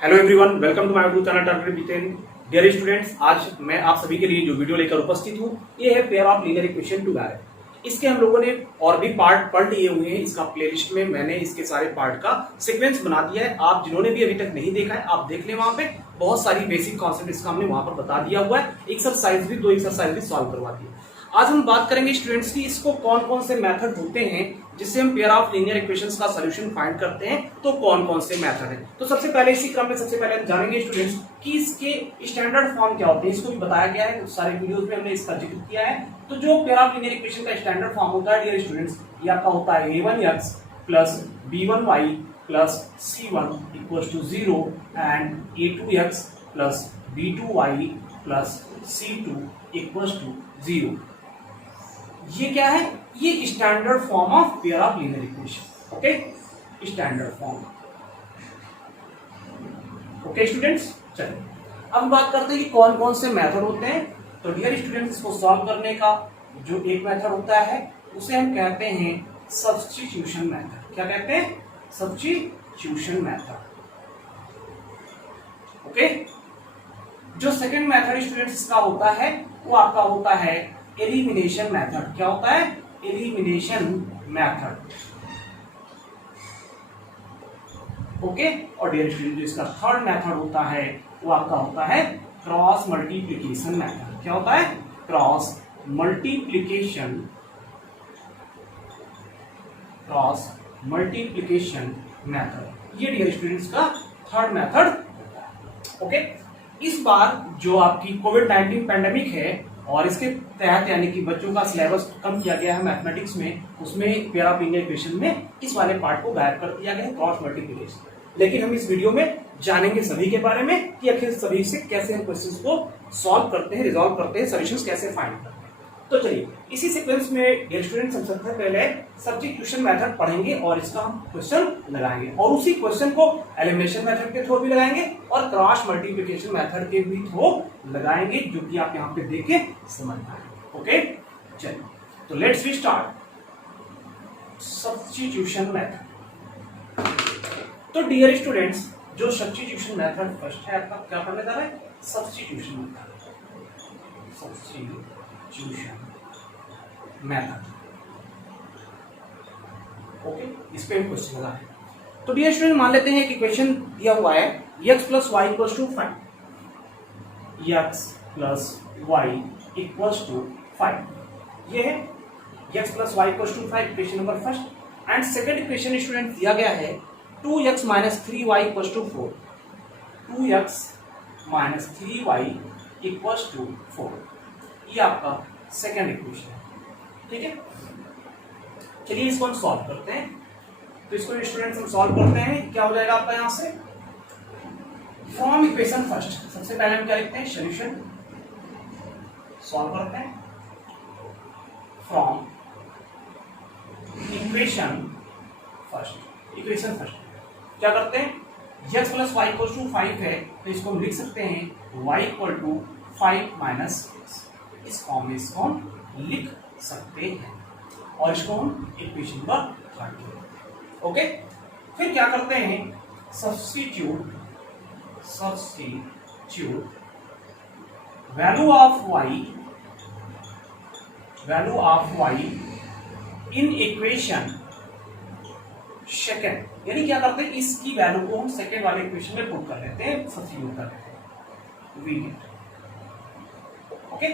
Hello everyone, welcome to my YouTube channel doctor Biten. Dear students, आज मैं आप सभी के लिए जो वीडियो लेकर उपस्थित हूँ ये है pair of linear equation two direct. इसके हम लोगों ने और भी पार्ट पढ़ लिए हुए हैं। इसका प्लेलिस्ट में मैंने इसके सारे पार्ट का सीक्वेंस बना दिया है। आप जिन्होंने भी अभी तक नहीं देखा है आप देख लें, वहां पे बहुत सारी बेसिक कॉन्सेप्ट इसका हमने वहां पर बता दिया हुआ है। एक्सरसाइज भी 2 एक्सरसाइज भी सॉल्व करवा दिए। आज हम बात करेंगे स्टूडेंट्स की इसको कौन कौन से मेथड होते हैं जिससे हम पेयर ऑफ लीनियर इक्वेशंस का सॉल्यूशन फाइंड करते हैं, तो कौन कौन से मेथड है। तो सबसे पहले इसी क्रम में सबसे पहले हम जानेंगे स्टूडेंट्स कि इसके स्टैंडर्ड फॉर्म क्या होते हैं। इसको भी बताया गया है, सारे वीडियोस में हमने इसका जिक्र किया है। तो जो पेयर ऑफ लीनियर इक्वेशन का स्टैंडर्ड फॉर्म होता है डियर स्टूडेंट्स, ये आपका होता है a1x plus b1y plus c1 equals to 0 and a2x plus b2y plus c2 equals to 0। ये क्या है? ये standard form of pair of linear equation. Okay, standard form. Okay students, चलिए अब हम बात करते हैं कि कौन कौन से मेथड होते हैं। तो डियर स्टूडेंट्स, इसको सॉल्व करने का जो एक मेथड होता है उसे हम कहते हैं सब्स्टिट्यूशन मेथड। क्या कहते हैं? Substitution method. ओके, जो सेकंड मेथड स्टूडेंट्स इसका होता है वो आपका होता है एलिमिनेशन मेथड। क्या होता है? Elimination method. ओके, और डियर स्टूडेंट जो इसका थर्ड मेथड होता है वो आपका होता है क्रॉस मल्टीप्लिकेशन मेथड। क्या होता है? Cross multiplication, cross multiplication method. ये डियर स्टूडेंट्स का थर्ड मेथड होता है। ओके, इस बार जो आपकी कोविड-19 पैंडेमिक है और इसके तहत यानी कि बच्चों का सिलेबस कम किया गया है मैथमेटिक्स में, उसमें पेयर ऑफ लीनियर इक्वेशन में इस वाले पार्ट को गायब कर दिया गया है, क्रॉस मल्टीप्लिकेशन। लेकिन हम इस वीडियो में जानेंगे सभी के बारे में कि आखिर सभी से कैसे हम क्वेश्चंस को सॉल्व करते हैं, रिजॉल्व करते हैं, सॉल्यूशंस कैसे फाइंड करते हैं। तो चलिए इसी सीक्वेंस में डियर स्टूडेंट्स हम सबसे पहले सब्स्टिट्यूशन मेथड पढ़ेंगे और इसका हम क्वेश्चन लगाएंगे और उसी क्वेश्चन को एलिमिनेशन मेथड के थ्रू भी लगाएंगे और क्रॉस मल्टीप्लिकेशन मेथड के भी थ्रू लगाएंगे, जो कि आप यहाँ पे देख के समझ पाएंगे। ओके, चलिए तो let's we start substitution method. तो डियर स्टूडेंट्स, जो सब्स्टिट्यूशन मेथड फर्स्ट है आपका क्या पढ़ने जा रहा है? Substitution method. Substitution method. Okay, इस पे हम क्वेश्चन लगा है। तो डियर स्टूडेंट मान लेते हैं कि क्वेश्चन दिया हुआ है x plus y equals to 5। x plus y equals to 5। ये है x plus y equals to 5, question number first. And second question student दिया गया है 2x minus 3y equals to 4। 2x minus 3y equals to 4। ये आपका second equation है। ठीक है, चलिए इसको हम सॉल्व करते हैं। तो इसको स्टूडेंट्स हम सॉल्व करते हैं। क्या हो जाएगा आपका यहां से? फ्रॉम इक्वेशन फर्स्ट, सबसे पहले हम क्या लिखते हैं? सॉल्यूशन। सॉल्व करते हैं from equation first. Equation first क्या करते हैं? x plus y equal to 5 है, तो इसको हम लिख सकते हैं y इक्वल टू 5 माइनस 6। इस फॉर्म में इसको हम लिख सकते हैं और इसको हम इक्वेशन पर थर्ड। ओके, फिर क्या करते हैं? Substitute value of y in equation second. यानी क्या करते हैं? इसकी वैल्यू को हम सेकेंड वाले इक्वेशन में पुट कर लेते हैं, सब्स्टिट्यूट कर लेते हैं। We get. ओके,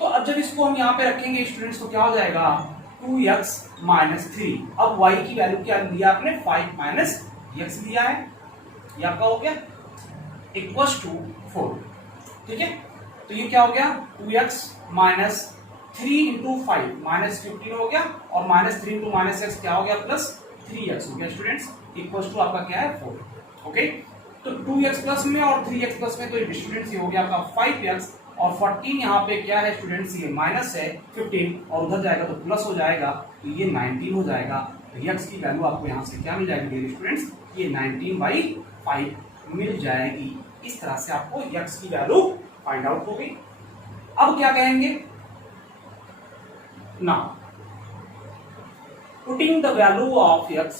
तो अब जब इसको हम यहाँ पे रखेंगे स्टूडेंट्स तो क्या हो जाएगा? 2x minus 3। अब y की वैल्यू क्या लिया आपने? 5 माइनस x लिया है, ये आपका हो गया इक्वल्स टू 4। ठीक है, तो ये क्या हो गया? 2x माइनस 3 इंटू 5 माइनस 15 हो गया और माइनस 3 इंटू माइनस x क्या हो गया? प्लस 3x हो गया स्टूडेंट्स, इक्वल्स टू आपका क्या है? 4। ओके, तो 2x प्लस में और 3x प्लस में तो स्टूडेंट्स ये हो गया आपका 5x और 14 यहाँ पे क्या है स्टूडेंट्स? ये माइनस है 15 और उधर जाएगा तो प्लस हो जाएगा, तो ये 19 हो जाएगा। तो x की वैल्यू आपको यहाँ से क्या मिल जाएगी डियर स्टूडेंट्स? ये 19/5 मिल जाएगी। इस तरह से आपको x की वैल्यू फाइंड आउट हो गई। अब क्या कहेंगे? Now, putting the value of x,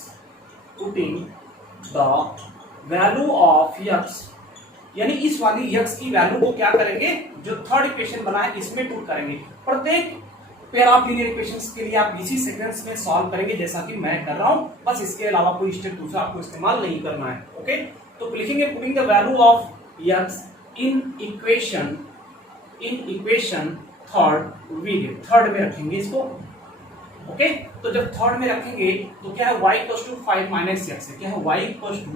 putting the value of x, यानी इस वाली यक्स की वैल्यू को क्या करेंगे, जो थर्ड इक्वेशन बना है इसमें पुट करेंगे। प्रत्येक पेयर ऑफ लीनियर इक्वेशंस के लिए आप इसी सीक्वेंस में सॉल्व करेंगे जैसा कि मैं कर रहा हूं, बस इसके अलावा कोई स्टेप दूसरा आपको इस्तेमाल नहीं करना है। ओके, तो लिखेंगे putting the value of x in equation third, we third में रखेंगे इसको। ओके, तो जब थर्ड में रखेंगे तो क्या है, y equals to 5 minus x है, क्या है, y equals to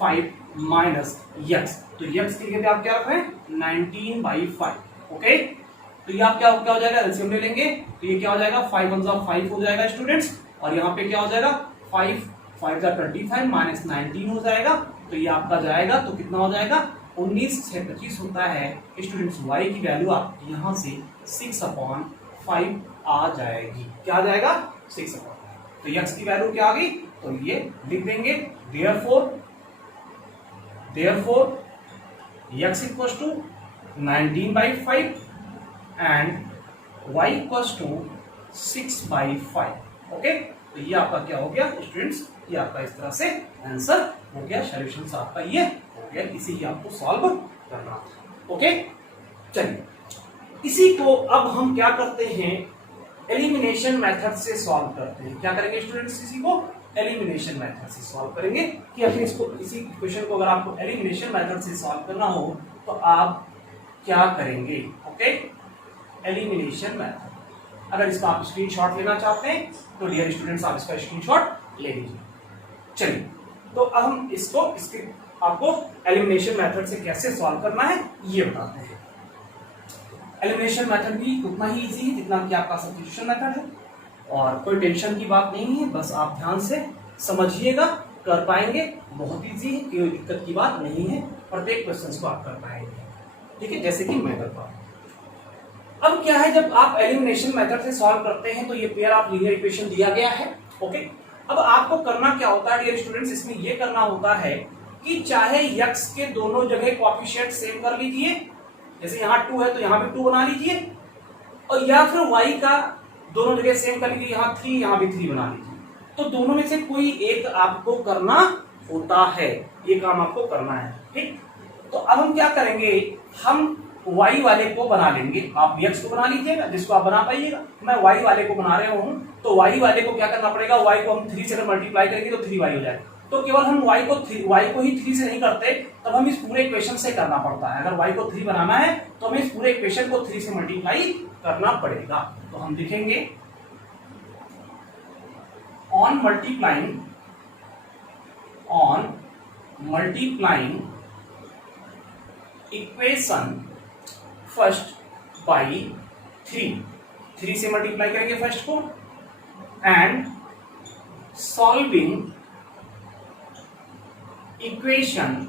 5 minus x, तो यक्स के लिए आप क्या रख रहे हैं 19/5। ओके, तो ये आप क्या हो जाएगा, एलसीएम ले लेंगे तो ये क्या हो जाएगा 5 1 5 हो जाएगा स्टूडेंट्स, और यहाँ पे क्या हो जाएगा 5 5 25 माइनस 19 हो जाएगा, तो ये आपका जाएगा तो कितना हो जाएगा 19 से 25 होता है स्टूडेंट्स। y की वैल्यू आप यहाँ से 6/5 आ जाएगी, क्या आ जाएगा 6/5। तो x की वैल्यू क्या आ गई, तो ये लिख देंगे therefore x equals to 19/5 and y equals to 6/5। Okay, तो ये आपका क्या हो गया स्टूडेंट्स, ये आपका इस तरह से आंसर हो गया, सॉल्यूशन आपका ये हो गया, इसी ही आपको सॉल्व करना था। ओके, चलिए इसी को अब हम क्या करते हैं, एलिमिनेशन मेथड से सॉल्व करते हैं। क्या करेंगे स्टूडेंट्स, इसी को एलिमिनेशन मेथड से सॉल्व करेंगे कि आखिर इसको, इसी क्वेश्चन को अगर आपको एलिमिनेशन मेथड से सॉल्व करना हो तो आप क्या करेंगे। ओके, एलिमिनेशन मेथड, अगर इसका आप स्क्रीनशॉट लेना चाहते हैं तो डियर स्टूडेंट्स आप इसका स्क्रीनशॉट ले लीजिए। चलिए, तो अब हम इसको इसके आपको एलिमिनेशन मेथड से कैसे सॉल्व करना है ये बताते हैं। एलिमिनेशन मेथड भी उतना ही इजी है जितना कि आपका सब्स्टिट्यूशन मेथड है, और कोई टेंशन की बात नहीं है, बस आप ध्यान से समझिएगा, कर पाएंगे, बहुत इजी है, कोई दिक्कत की बात नहीं है, प्रत्येक क्वेश्चन को आप कर पाएंगे, ठीक है, जैसे कि मैं करता हूं। अब क्या है, जब आप एलिमिनेशन मेथड से सॉल्व करते हैं तो ये पेयर ऑफ लीनियर इक्वेशन दिया गया है। ओके, अब आपको करना क्या होता है डियर स्टूडेंट्स, इसमें ये करना होता है कि चाहे x के दोनों जगह कोएफिशिएंट सेम कर लीजिए, जैसे यहाँ 2 है तो यहाँ भी 2 बना लीजिए, और या फिर y का दोनों जगह सेम कर लीजिए, यहाँ 3 यहाँ भी 3 बना लीजिए, तो दोनों में से कोई एक आपको करना होता है, ये काम आपको करना है। ठीक, तो अब हम क्या करेंगे, हम y वाले को बना लेंगे, आप x को बना लीजिएगा जिसको आप बना पाइएगा, मैं y वाले को बना रहे हूं, तो y वाले को क्या करना पड़ेगा, y को हम 3 से अगर मल्टीप्लाई करेंगे तो 3y हो जाएगा, तो केवल हम y को ही 3 से नहीं करते, तब हम इस पूरे इक्वेशन से करना पड़ता है। अगर y को 3 बनाना है तो हमें इस पूरे इक्वेशन को 3 से मल्टीप्लाई करना पड़ेगा। तो हम लिखेंगे on multiplying equation first by 3 से मल्टीप्लाई करेंगे फर्स्ट को, and solving equation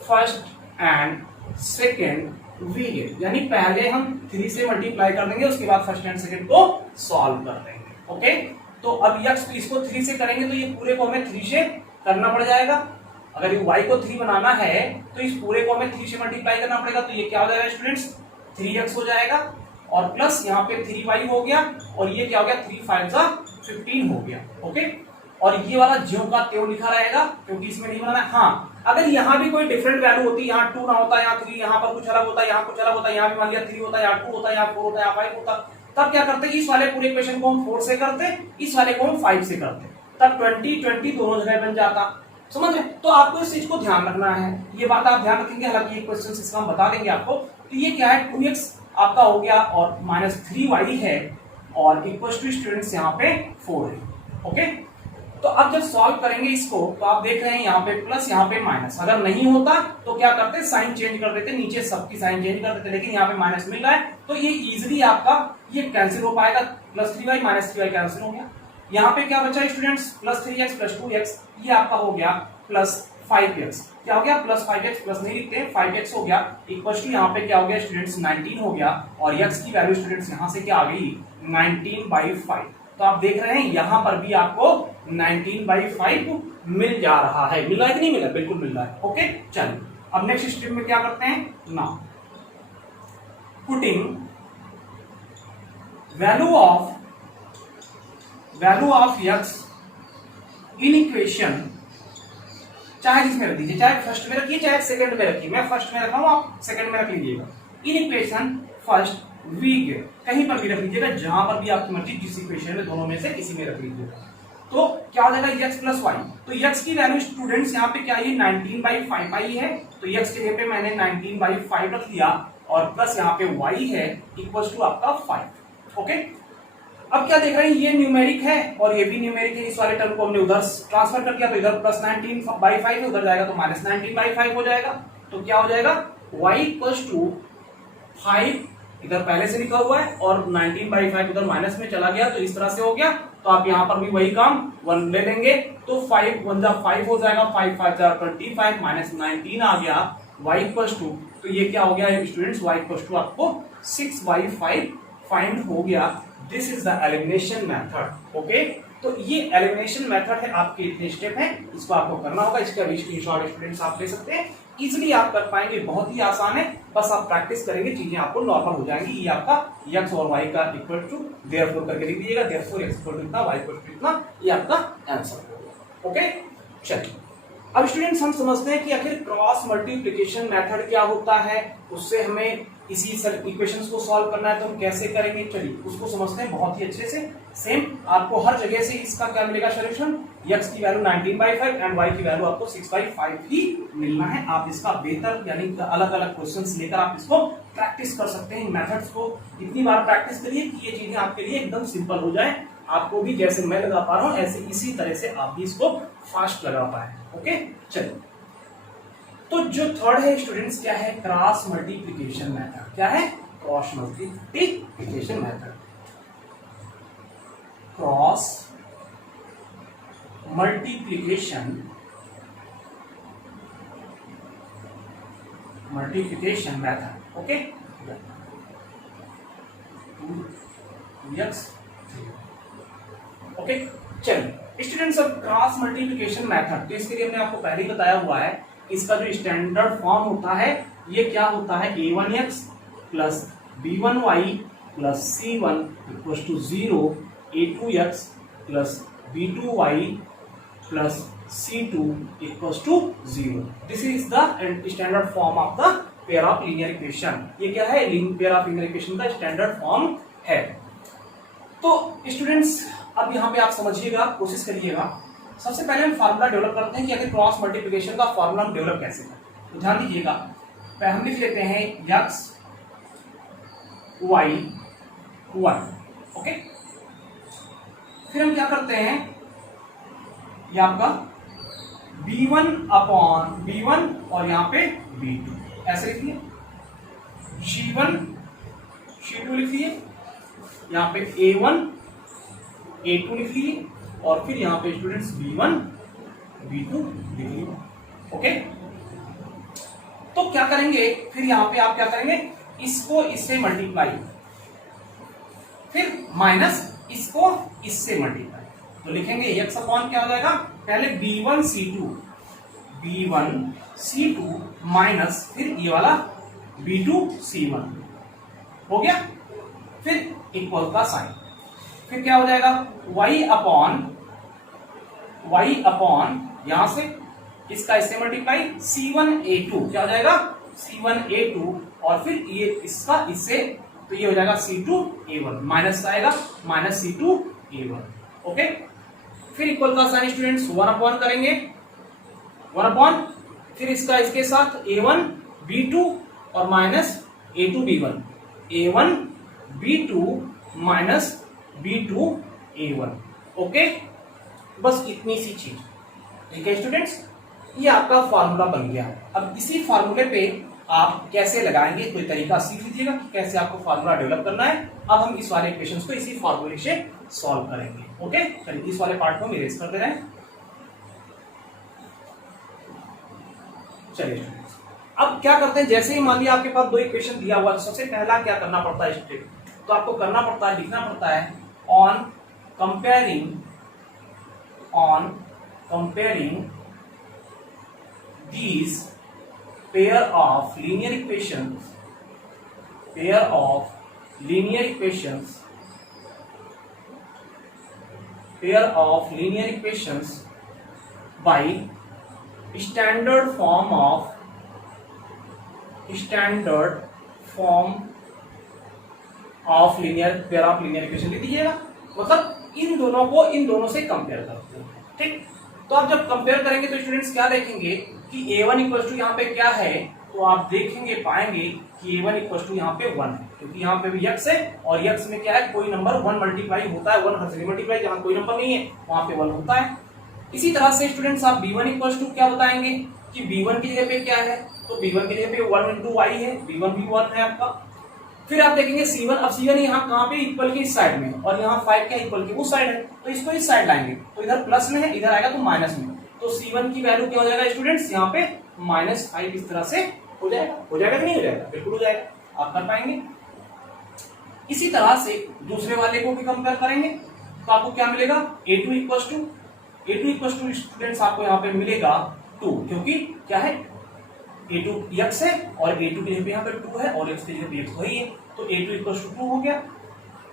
first and second we get, यानी पहले हम 3 से मल्टीप्लाई कर देंगे, उसके बाद फर्स्ट एंड सेकेंड को सॉल्व कर देंगे। ओके, तो अब यक्स इसको 3 से करेंगे तो ये पूरे को हमें 3 से करना पड़ जाएगा। अगर ये y को 3 बनाना है तो इस पूरे को हमें 3 से मल्टीप्लाई करना पड़ेगा, तो ये क्या हो जाएगा स्टूडेंट्स 3x हो जाएगा, और प्लस यहाँ पे 3y हो गया, और ये क्या हो गया 3 5 15 हो गया। ओके, और ये वाला ज्यों का त्यों लिखा रहेगा क्योंकि इसमें नहीं बनाना है। हाँ, अगर यहाँ भी कोई डिफरेंट वैल्यू होती, यहाँ 2 ना होता, यहाँ 3, यहाँ पर कुछ अलग होता, यहाँ कुछ अलग होता, यहाँ भी मान लिया 3 होता, यहाँ 2 होता, यहाँ 4 होता, यहाँ 5 होता, तब क्या करते, इस वाले पूरे इक्वेशन को हम 4 से करते, इस वाले को हम 5 से करते, तब 20 दोनों जगह बन जाता। समझ रहे? तो आपको इस चीज को ध्यान रखना है, ये बात आप ध्यान रखेंगे, हालांकि ये क्वेश्चन इसका हम बता देंगे आपको। तो ये क्या है 2x आपका हो गया और -3y है, और इक्वल टू स्टूडेंट्स यहाँ पे 4 है। ओके, तो अब जब सॉल्व करेंगे इसको तो आप देख रहे हैं यहाँ पे प्लस यहाँ पे माइनस, अगर नहीं होता तो क्या करते साइन चेंज कर देते, नीचे सबकी साइन चेंज कर देते, लेकिन यहाँ पे माइनस मिल रहा है तो ये इजिली आपका ये कैंसिल हो पाएगा, +3y -3y कैंसिल हो गया। यहाँ पे क्या बचा स्टूडेंट्स +3x + 2x, ये आपका हो गया +5x, क्या हो गया +5x, प्लस नहीं लिखते 5x हो गया, इक्वल टू यहाँ पे क्या हो गया स्टूडेंट्स 19 हो गया, और x की वैल्यू स्टूडेंट्स यहाँ से क्या आ गई 19/5। तो आप देख रहे हैं यहाँ पर भी आपको 19/5 मिल जा रहा है, मिल रहा है कि नहीं मिला, बिल्कुल मिल रहा है। ओके, चलिए अब नेक्स्ट स्टेप में क्या करते हैं, now putting value of x in equation चाहे जिसमें रख दीजिए, चाहे फर्स्ट में रखिए चाहे सेकंड में रखिए, मैं फर्स्ट में रखा हूं, आप सेकंड में रख लीजिएगा। इन इक्वेशन फर्स्ट वीक कहीं पर भी रख लीजिएगा, जहां पर भी आपकी मर्जी, जिस इक्वेशन में दोनों में से किसी में रख लीजिएगा। तो क्या हो जाएगा x प्लस वाई। तो x की वैल्यू स्टूडेंट्स यहाँ पे क्या है, 19/5 आई है, तो x के जगह पे मैंने 19/5 रख दिया, और प्लस यहाँ पे y है इक्वल टू आपका 5। ओके, अब क्या देख रहे हैं, ये न्यूमेरिक है और ये भी न्यूमेरिक है, इस वाले टर्म को हमने उधर ट्रांसफर कर दिया, तो इधर प्लस 19/5 है, उधर जाएगा तो माइनस 19/5 हो जाएगा। तो क्या हो जाएगा, y इक्वल टू 5 इधर पहले से लिखा हुआ है और 19/5 उधर माइनस में चला गया, तो इस तरह से हो गया। तो आप यहां पर भी वही काम 1 ले लेंगे, तो 5 1 5 हो जाएगा, 5 5 25 माइनस 19 आ गया, y इक्वल टू, तो ये क्या हो गया स्टूडेंट्स, y इक्वल टू आपको 6/5 फाइंड हो गया। This is the elimination method. Okay, तो ये एलिमिनेशन मेथड है, आपके इतने स्टेप हैं, इसको आपको करना होगा, इसका भी स्क्रीनशॉट स्टूडेंट्स आप ले सकते हैं, इजिली आप कर पाएंगे, बहुत ही आसान है, बस आप प्रैक्टिस करेंगे, चीजें आपको नॉर्मल हो जाएंगी। ये आपका x और y का इक्वल टू देयरफॉर करके लिख दीजिएगा, देयरफॉर x इक्वल टू इतना, y इक्वल टू इतना, ये आपका आंसर होगा। ओके, चलिए अब स्टूडेंट्स हम समझते हैं कि आखिर क्रॉस मल्टीप्लिकेशन मेथड क्या होता है, उससे हमें इसी इक्वेशंस को सॉल्व करना है, तो हम कैसे करेंगे, चलिए उसको समझते हैं बहुत ही अच्छे से। सेम आपको हर जगह से इसका क्या मिलेगा सोल्यूशन, x की वैल्यू 19/5 एंड y की वैल्यू आपको 6/5 ही मिलना है। आप इसका बेहतर यानी अलग अलग क्वेश्चंस लेकर आप इसको प्रैक्टिस कर सकते हैं, इन मेथड्स को इतनी बार प्रैक्टिस करिए कि ये चीजें आपके लिए एकदम सिंपल हो जाए, आपको भी जैसे मैं लगा पा रहा हूं ऐसे इसी तरह से आप भी इसको फास्ट लगा पाए। ओके, चलिए तो जो थर्ड है स्टूडेंट्स क्या है, क्रॉस मल्टीप्लिकेशन मेथड। क्या है, cross multiplication method. Cross multiplication method. Okay, okay, चलिए स्टूडेंट्स अब क्रॉस मल्टीप्लिकेशन मेथड, तो इसके लिए हमने आपको पहले ही बताया हुआ है, इसका जो स्टैंडर्ड फॉर्म होता है ये क्या होता है, a1x plus b1y plus c1 equal to 0, a2x plus b2y plus c2 equal to 0। This is the standard form of the pair of linear equation. ये क्या है, पेयर ऑफ लीनियर इक्वेशन का स्टैंडर्ड फॉर्म है। तो students अब यहाँ पे आप समझिएगा, कोशिश करिएगा, सबसे पहले हम फार्मूला डेवलप करते हैं कि अगर क्रॉस मल्टीप्लिकेशन का फार्मूला हम डेवलप कैसे करें। तो ध्यान दीजिएगा, पहले हम लिख लेते हैं x y 1। ओके, फिर हम क्या करते हैं, ये आपका b1 और यहाँ पे b2 ऐसे लिखिए, c1 c2 लिख लिए, यहाँ पे a1 a2 लिख लिए, और फिर यहाँ पे स्टूडेंट्स b1 b2 लिख लिए। ओके, तो क्या करेंगे, फिर यहाँ पे आप क्या करेंगे, इसको इससे मल्टीप्लाई, फिर माइनस इसको इससे मल्टीप्लाई, तो लिखेंगे x अपॉन क्या हो जाएगा, पहले b1 c2 माइनस फिर ये वाला b2 c1 हो गया, फिर इक्वल का साइन, फिर क्या हो जाएगा y अपॉन यहां से इसका इससे मल्टीप्लाई c1 a2 क्या हो जाएगा, c1 a2, और फिर ये इसका इससे, तो ये हो जाएगा c2 a1, माइनस आएगा माइनस c2 a1। ओके, फिर इक्वल का साइन स्टूडेंट्स 1 अपॉन करेंगे, 1 अपॉन फिर इसका इसके साथ a1 b2 और minus a2 b1, a1 b2 minus b2 a1। Okay, बस इतनी सी चीज, ठीक है स्टूडेंट्स, ये आपका फार्मूला बन गया। अब इसी फार्मूले पे आप कैसे लगाएंगे, कोई तरीका सीख लीजिएगा कि कैसे आपको फार्मूला डेवलप करना है। अब हम इस वाले इक्वेशंस को इसी फार्मूले से सॉल्व करेंगे। ओके, चलिए इस वाले पार्ट को हम इरेज कर दे रहे हैं। चलिए अब क्या करते हैं, जैसे ही मान लिया आपके पास दो इक्वेशन दिया हुआ, तो सबसे पहला क्या करना पड़ता है स्टेप, तो आपको करना पड़ता है, लिखना पड़ता है on comparing these pair of linear equations by standard form of linear pair of linear equation लिख दीजिएगा। मतलब इन दोनों को इन दोनों से कंपेयर करते हैं, ठीक। तो आप जब कंपेयर करेंगे तो स्टूडेंट्स क्या देखेंगे कि a1 इक्वल टू यहाँ पे क्या है, तो आप देखेंगे पाएंगे कि a1 इक्वल टू यहाँ पे 1 है, क्योंकि यहाँ पे भी x है और x में क्या है, कोई नंबर 1 मल्टीप्लाई होता है, 1 हर से मल्टीप्लाई, जहाँ कोई नंबर नहीं है वहां पे 1 होता है। इसी तरह से स्टूडेंट्स आप b1 इक्वल टू क्या बताएंगे कि b1 की जगह पे क्या है, तो b1 की जगह पे 1 इंटू y है, b1 भी 1 है आपका। फिर आप देखेंगे c1, अब c1 यहाँ कहाँ पे, इक्वल के इस साइड में, और यहाँ 5 क्या इक्वल के उस साइड है, तो इसको इस साइड लाएंगे, तो इधर प्लस में है, इधर आएगा तो माइनस में, तो c1 की वैल्यू क्या हो जाएगा स्टूडेंट्स, यहाँ पे -5 इस तरह से हो जाएगा कि नहीं हो जाएगा, बिल्कुल हो जाएगा, आप कर पाएंगे। इसी तरह से दूसरे वाले को भी कंपेयर करेंगे तो आपको क्या मिलेगा, a2 इक्वल टू स्टूडेंट्स आपको यहाँ पे मिलेगा 2, क्योंकि क्या है a2 x है और a2 की जगह पे यहाँ पे 2 है और x की जगह पे x वही है, तो a2 इक्वल टू 2 हो गया।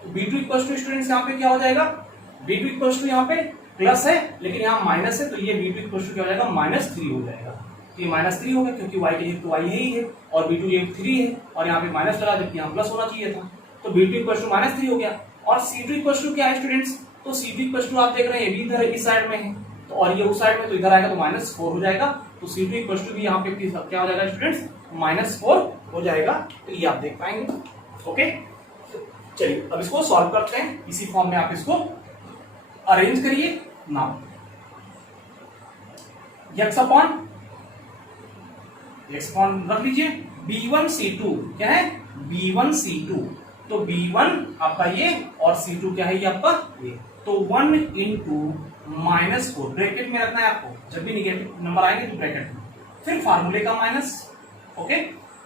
तो b2 इक्वल टू स्टूडेंट्स यहाँ पे क्या हो जाएगा, b2 इक्वल टू यहाँ पे प्लस है लेकिन यहाँ माइनस है, तो ये b2 इक्वल टू क्या हो जाएगा, -3 हो जाएगा। तो ये -3 हो गया क्योंकि y की जगह तो y ही है और b2 ये 3 है और यहाँ पे माइनस लगा जबकि यहाँ प्लस होना चाहिए था, तो b2 इक्वल टू -3 हो गया। और c2 इक्वल टू क्या है स्टूडेंट्स, तो c2 इक्वल टू आप देख रहे हैं ये भी इधर इस साइड में है, तो और ये उस साइड में, तो इधर आएगा तो -4 हो जाएगा, तो c2 इक्वल टू भी यहाँ पे क्या हो जाएगा स्टूडेंट्स, -4 हो जाएगा। तो ये आप देख पाएंगे। ओके, चलिए अब इसको सॉल्व करते हैं, इसी फॉर्म में आप इसको अरेंज करिए। नाउ x अपॉन रख लीजिए, b1c2 क्या है, b1c2, तो b1 आपका ये और c2 क्या है ये आपका ये, तो 1 इंटू -4 ब्रैकेट में रखना है आपको, जब भी निगेटिव नंबर आएंगे तो ब्रैकेट में, फिर फार्मूले का माइनस। ओके,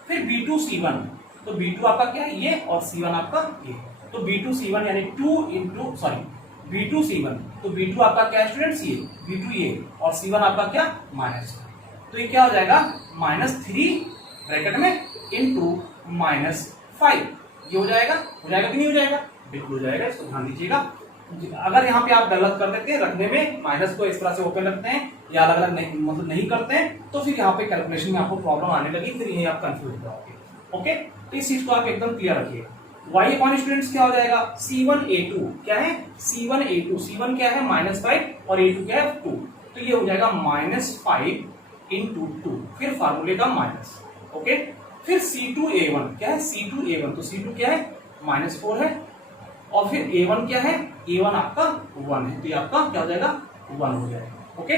फिर b2c1, तो b2 आपका क्या है ये और c1 आपका ये, तो b2c1 यानी b2c1, तो b2 आपका क्या है स्टूडेंट्स ये, b2 ये और c1 आपका क्या माइनस, तो ये क्या हो जाएगा -3 ब्रैकेट में इंटू -5, ये हो जाएगा कि नहीं हो जाएगा, बिल्कुल हो जाएगा, इसको ध्यान दीजिएगा। अगर यहाँ पे आप गलत कर देते हैं रखने में, माइनस को इस तरह से ओपन रखते हैं या अलग अलग नहीं, मतलब नहीं करते हैं, तो फिर यहाँ पे कैलकुलेशन में आपको प्रॉब्लम आने लगी, फिर ये आप कंफ्यूज हो जाओगे। ओके, तो इस चीज को आप एकदम क्लियर रखिए। y अपॉन स्टूडेंट्स क्या हो जाएगा, c1a2 क्या है, c1 क्या है -5 और a2 क्या है 2, तो ये हो जाएगा -5 इंटू 2, फिर फार्मूले का माइनस। ओके, फिर c2a1 क्या है, c2a1, तो c2 क्या है -4 है और फिर a1 क्या है, a1 आपका 1 है, तो ये आपका क्या हो जाएगा 1 हो जाएगा। ओके,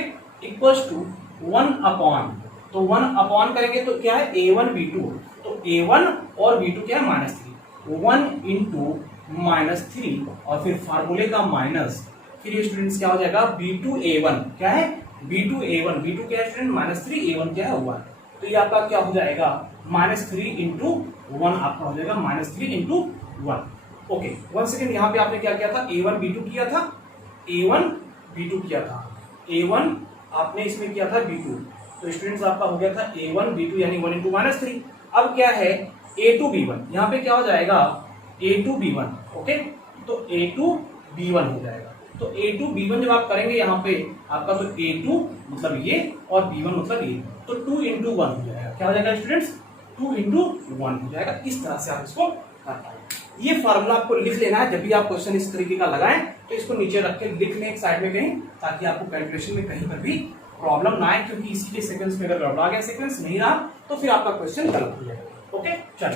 इक्वल्स टू 1 अपॉन, तो 1 अपॉन करेंगे तो क्या है a1 b2, तो a1 और b2 क्या है -3, 1 इंटू -3 और फिर फार्मूले का माइनस, फिर स्टूडेंट्स क्या हो जाएगा b2a1 क्या है, b2 क्या है स्टूडेंट -3, a1 क्या है 1, तो ये आपका क्या हो जाएगा -3 इंटू 1 आपका हो जाएगा -3 इंटू 1। ओके, 1 सेकेंड, यहाँ पे आपने क्या किया था, a1 b2 किया था, a1 b2 किया था, a1 आपने इसमें किया था b2, तो स्टूडेंट्स आपका हो गया था a1 b2 यानी 1 इंटू -3। अब क्या है a2 b1, यहाँ पे क्या हो जाएगा a2 b1, ओके, तो a2 b1 हो जाएगा, तो a2 b1 जब आप करेंगे यहाँ पे आपका, तो a2 मतलब ये और b1 मतलब ये, तो 2 इंटू 1 हो जाएगा, क्या हो जाएगा स्टूडेंट्स 2 इंटू 1 हो जाएगा। इस तरह से आप इसको कर पाएंगे। ये फार्मूला आपको लिख लेना है, जब भी आप क्वेश्चन इस तरीके का लगाएं तो इसको नीचे रख के लिख लें एक साइड में कहीं, ताकि आपको कैलकुलेशन में कहीं पर भी प्रॉब्लम ना आए, क्योंकि इसी के सीक्वेंस में अगर गड़बड़ा गया, सीक्वेंस नहीं रहा तो फिर आपका क्वेश्चन गलत हो जाएगा। ओके, चलो,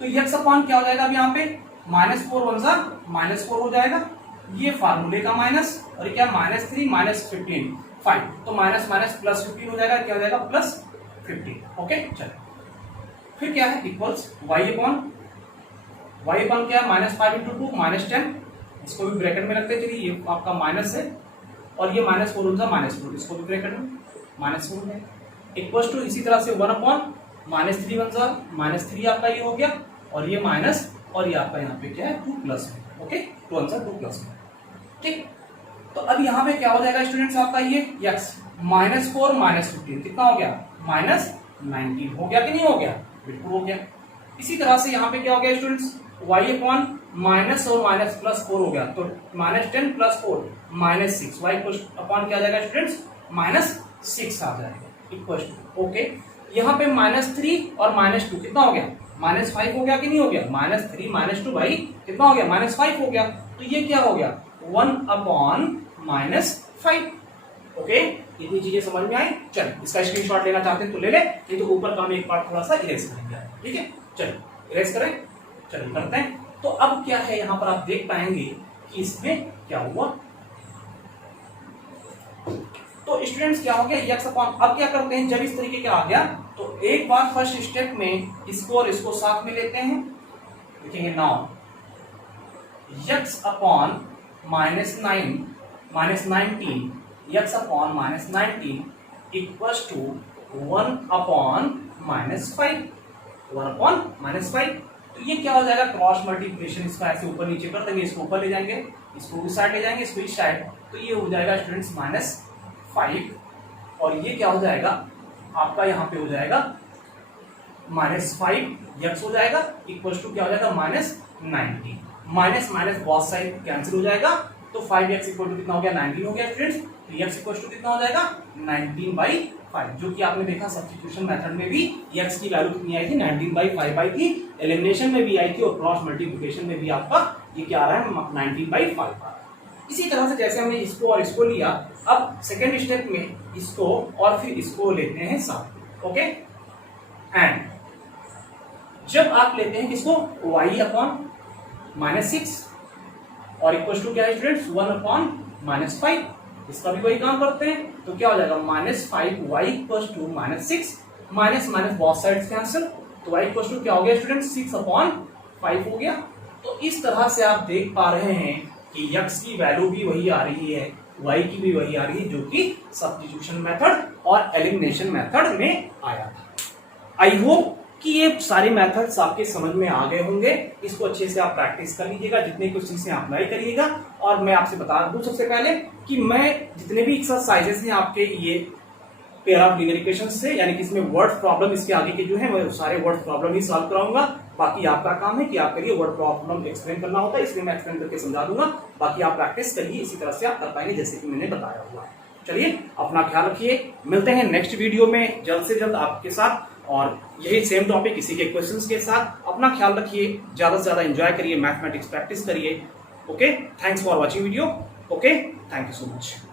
तो x अपॉन क्या हो जाएगा अब यहाँ पे -4 -4 हो जाएगा, ये फार्मूले का माइनस, और ये क्या -3 -15 5, तो माइनस +15 हो जाएगा, क्या हो जाएगा +15। ओके, चलो, फिर क्या है इक्वल्स y अपॉन क्या है -5 इंटू 2 -10, इसको भी ब्रैकेट में रखते चलिए, ये आपका माइनस है और ये -4 होता है -4, इसको भी ब्रैकेट में -4 है, इक्वल्स टू इसी तरह से 1 अपॉन -3 आपका ये हो गया, और ये माइनस और ये आपका यहाँ पे क्या है 2 प्लस में। ओके, 2 प्लस में, ठीक। तो अब यहाँ पे क्या हो जाएगा स्टूडेंट्स आपका ये x -4 -15 कितना हो गया -19 हो गया कि नहीं हो गया, बिल्कुल हो गया। इसी तरह से यहाँ पे क्या हो गया स्टूडेंट्स y अपॉन माइनस और माइनस +4 हो गया, तो -10 + 4 -6, y अपॉन क्या आ जाएगा स्टूडेंट्स 6 आ जाएगा इक्वल टू, ओके। यहाँ पे -3 और -2 कितना हो गया, -5 हो गया कि नहीं हो गया, -3 -2 भाई कितना हो गया, -5 हो गया। तो ये क्या हो गया 1/-5, ओके। इतनी चीजें समझ में आई। चल इसका स्क्रीनशॉट लेना चाहते हैं तो ले ले, नहीं तो ऊपर का हम एक पार्ट थोड़ा सा इरेज करेंगे, ठीक है। चलो इरेज करें, चलिए करते हैं। तो अब क्या है यहाँ पर आप देख पाएंगे कि इसमें क्या हुआ। तो स्टूडेंट्स क्या हो गया x अपॉन, अब क्या करते हैं जब इस तरीके का आ गया तो एक बार फर्स्ट स्टेप में इसको और इसको साथ में लेते हैं, लिखेंगे now x upon -19 x upon -19 equals to 1/-5, 1/-5। तो ये क्या हो जाएगा, क्रॉस मल्टीप्लिकेशन, इसका ऐसे ऊपर नीचे कर देंगे, इसको ऊपर ले जाएंगे, इसको इस साइड ले जाएंगे, इसको इस साइड, तो ये हो जाएगा स्टूडेंट्स -5। और ये क्या हो जाएगा आपका, यहाँ पे हो जाएगा -5x हो जाएगा इक्वल्स टू क्या हो जाएगा -19, माइनस माइनस बहुत साइड कैंसिल हो जाएगा, तो 5x इक्वल टू कितना हो गया 19 हो गया स्टूडेंट्स। तो x इक्वल टू कितना हो जाएगा 19/5, जो कि आपने देखा सब्स्टिट्यूशन मेथड में भी x की वैल्यू कितनी आई थी 19/5 आई थी, एलिमिनेशन में भी आई थी और क्रॉस मल्टीप्लिकेशन में भी आपका ये क्या आ रहा है 19/5 आ रहा है। इसी तरह से जैसे हमने इसको और इसको लिया, अब सेकेंड स्टेप में इसको और फिर इसको लेते हैं साथ, ओके। एंड जब आप लेते हैं किसको y/-6 और इक्वल टू क्या है स्टूडेंट्स 1/-5, इसका भी वही काम करते हैं, तो क्या हो जाएगा -5y equal to -6, minus minus बहुत साइड कैंसिल, तो y इक्वल टू क्या हो गया स्टूडेंट्स 6/5 हो गया। तो इस तरह से आप देख पा रहे हैं कि x की वैल्यू भी वही आ रही है, y की भी वही आ रही है, जो कि सब्स्टिट्यूशन मेथड और एलिमिनेशन मेथड में आया था। आई होप कि ये सारे मेथड्स आपके समझ में आ गए होंगे। इसको अच्छे से आप प्रैक्टिस कर लीजिएगा, जितने क्वेश्चन से अप्लाई करिएगा। और मैं आपसे बता दूं सबसे पहले कि मैं जितने भी एक्सरसाइजेस हैं आपके ये पेयर ऑफ लीनियर इक्वेशंस से, यानी कि इसमें वर्ड प्रॉब्लम इसके आगे के जो है मैं सारे वर्ड प्रॉब्लम ही सॉल्व कराऊंगा। बाकी आपका काम है कि आपके लिए वर्ड प्रॉब्लम एक्सप्लेन करना होता है, इसलिए मैं एक्सप्लेन करके समझा दूंगा। बाकी आप प्रैक्टिस करिए, इसी तरह से आप कर पाएंगे जैसे कि मैंने बताया हुआ है। चलिए अपना ख्याल रखिए, मिलते हैं नेक्स्ट वीडियो में जल्द से जल्द आपके साथ, और यही सेम टॉपिक इसी के क्वेश्चंस के साथ। अपना ख्याल रखिए, ज्यादा से ज्यादा एंजॉय करिए, मैथमेटिक्स प्रैक्टिस करिए। Okay, thanks for watching video. Okay, thank you so much.